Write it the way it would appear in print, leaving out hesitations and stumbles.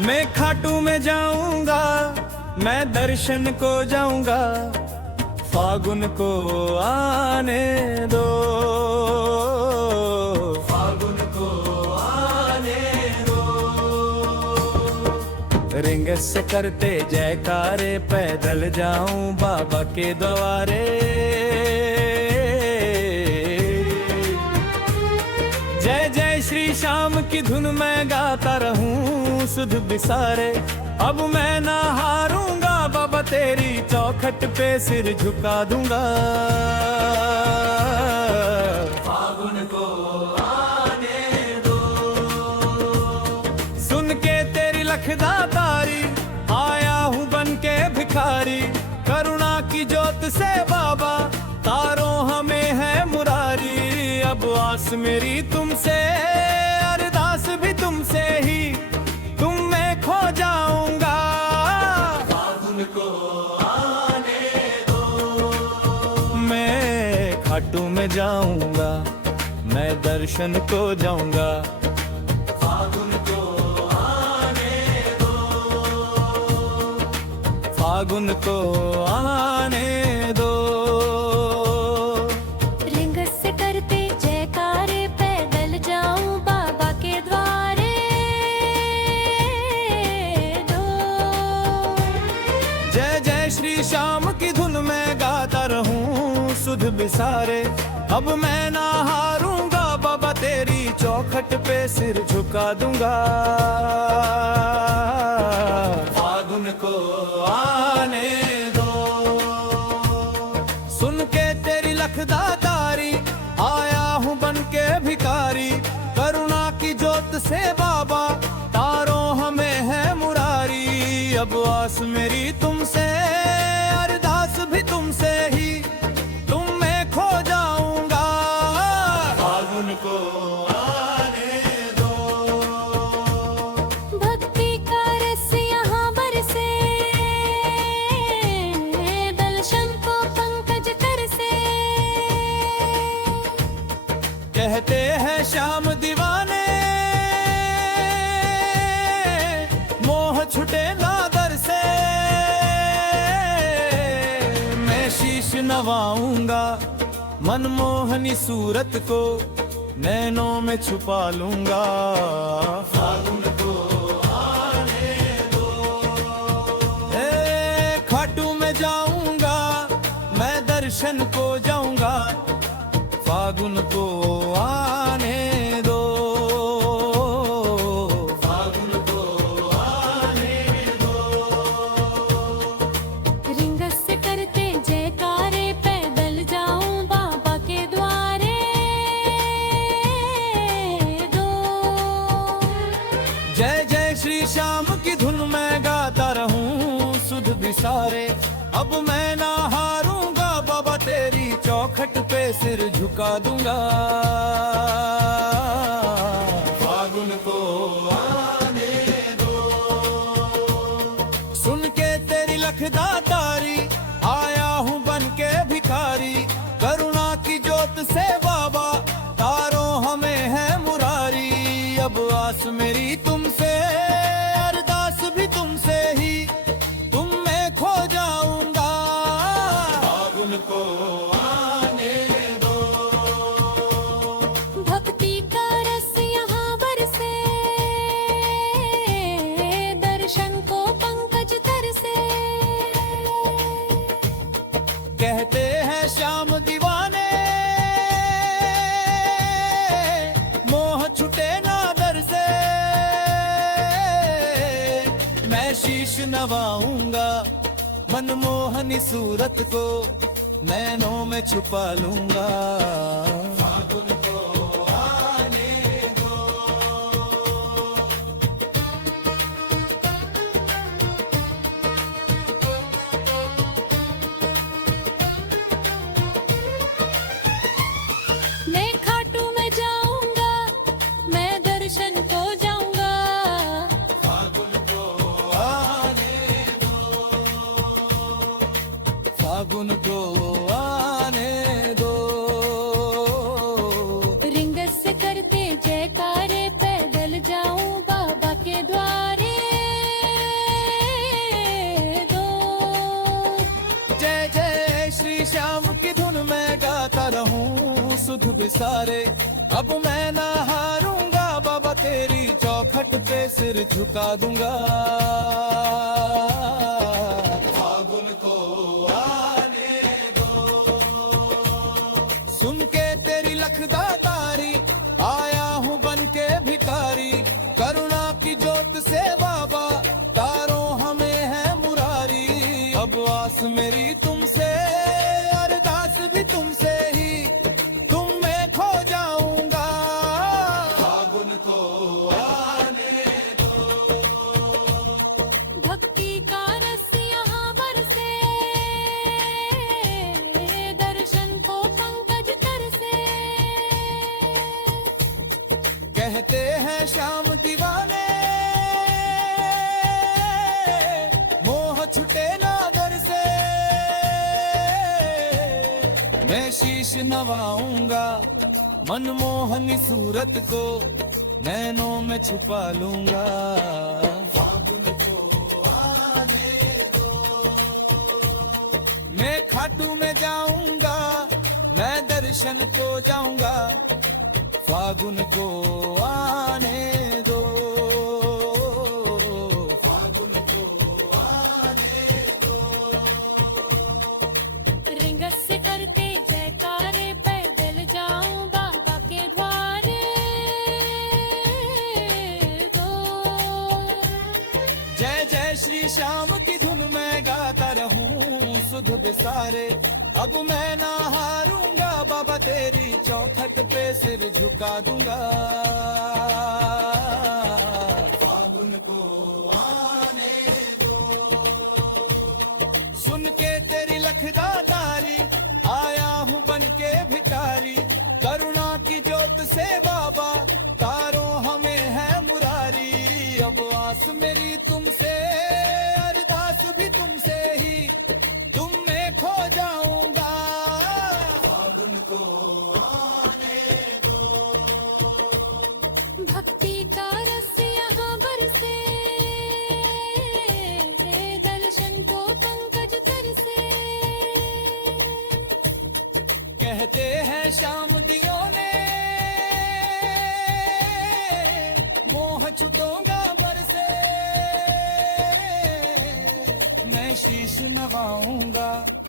मैं खाटू में जाऊंगा, मैं दर्शन को जाऊंगा, फागुन को आने दो, फागुन को आने दो। रिंग से करते जयकारे, पैदल जाऊं बाबा के द्वारे। जय जय श्री श्याम की धुन मैं गाता रहूं सुध बिसारे। अब मैं ना हारूंगा बाबा, तेरी चौखट पे सिर झुका दूंगा। फागुन को आने दो, सुन के तेरी लखदातारी, आया हूँ बन के भिखारी। करुणा की ज्योत से बाबा, तारों हमें है मुरारी। अब आस मेरी तुमसे, अरदास भी तुमसे ही, तुम में खो जाऊंगा। फागुन को आने दो, मैं खाटू में जाऊंगा, मैं दर्शन को जाऊंगा। फागुन को आने दो, फागुन को आने दो। जय जय श्री श्याम की धुन में गाता रहूं सुध बिसारे। अब मैं ना हारूंगा बाबा, तेरी चौखट पे सिर झुका दूंगा। फागुन को आने दो, सुन के तेरी लखदातारी, आया हूँ बन के भिखारी। करुणा की ज्योत से बाबा, तारों हमें है मुरारी। अब आस मेरी तुमसे, अरदास भी तुमसे ही, तुम में खो जाऊंगा। फागुन को आने दो, भक्ति का रस यहाँ बरसे, दर्शन को पंकज तरसे। कहते हैं श्याम दीवाने, मोह छुटे ना दर से। मैं शीश नवाऊंगा, मनमोहनी सूरत को नैनों में छुपा लूंगा। फागुन को आने दो, खाटू में जाऊंगा, मैं दर्शन को जाऊंगा। फागुन को आने दो, फागुन को आने दो। रिंग से करते जयकारे, पैदल जाऊं बाबा के द्वारे। दो जय जय श्री श्याम की धुन मैं गाता रहूं सुध बिसारे। अब मैं ना हारूंगा बाबा, तेरी चौखट पे सिर झुका दूंगा। फागुन को आने दो, सुन के तेरी लखदातारी, आया हूँ बन के भिखारी। करुणा की ज्योत से बाबा, तारों हमें है मुरारी। अब आस मेरी तुमसे, अरदास भी तुमसे ही, तुम में खो जाऊंगा। फागुन को आने दो, भक्ति का रस यहाँ बरसे, दर्शन को पंकज तरसे। कहते हैं श्याम दीवाने, मोह छुटे ना दर से। मैं शीश नवाऊंगा, मनमोहनी सूरत को नैनों में छुपा लूंगा। फागुन को आने दो, मैं खाटू में जाऊंगा, मैं दर्शन को जाऊंगा। फागुन को आने दो, फागुन को आने दो। रिंग से करते जयकारे, पैदल जाऊं बाबा के द्वारे। श्री श्याम की धुन में गाता रहूं सुध बिसारे। अब मैं ना हारूंगा बाबा तेरी चौखट पे सिर झुका दूंगा। फागुन को आने दो, सुन के तेरी लखदातारी आया हूँ बन के भिखारी। करुणा की जोत से बाबा तारो हमें है मुरारी। अब आस मेरी तुमसे अरदास भी तुमसे ही, तुम में खो जाऊंगा। फागुन को आने दो, भक्ति का रस यहाँ बरसे, दर्शन को पंकज तरसे। कहते हैं श्याम दीवाने मोह छुटे ना दर से। मैं शीश नवाऊंगा मनमोहनी सूरत को नैनों में छुपा लूंगा। फागुन को आने दो, मैं खाटू में जाऊंगा मैं दर्शन को जाऊंगा। फागुन को आने दो, फागुन को आने दो। रिंगस से करते जयकारे पैदल जाऊं बाबा के द्वारे को। जय जय श्री श्याम की धुन में गाता रहूं सुध बिसारे। अब मैं ना हारूंगा बाबा तेरी चौखट पे सिर झुका दूंगा। फागुन को आने दो, सुन के तेरी लखदातारी आया हूँ बन के भिखारी। करुणा की जोत से बाबा तारो हमें है मुरारी। अब आस मेरी तुमसे अरदास भी तुमसे ही, तुम में खो जाऊंगा। फागुन को आने दो, भक्ति का रस यहाँ बरसे, दर्शन को पंकज तरसे। कहते हैं श्याम दियों ने मोह छुटोंगा बरसे। मैं शीश नवाऊंगा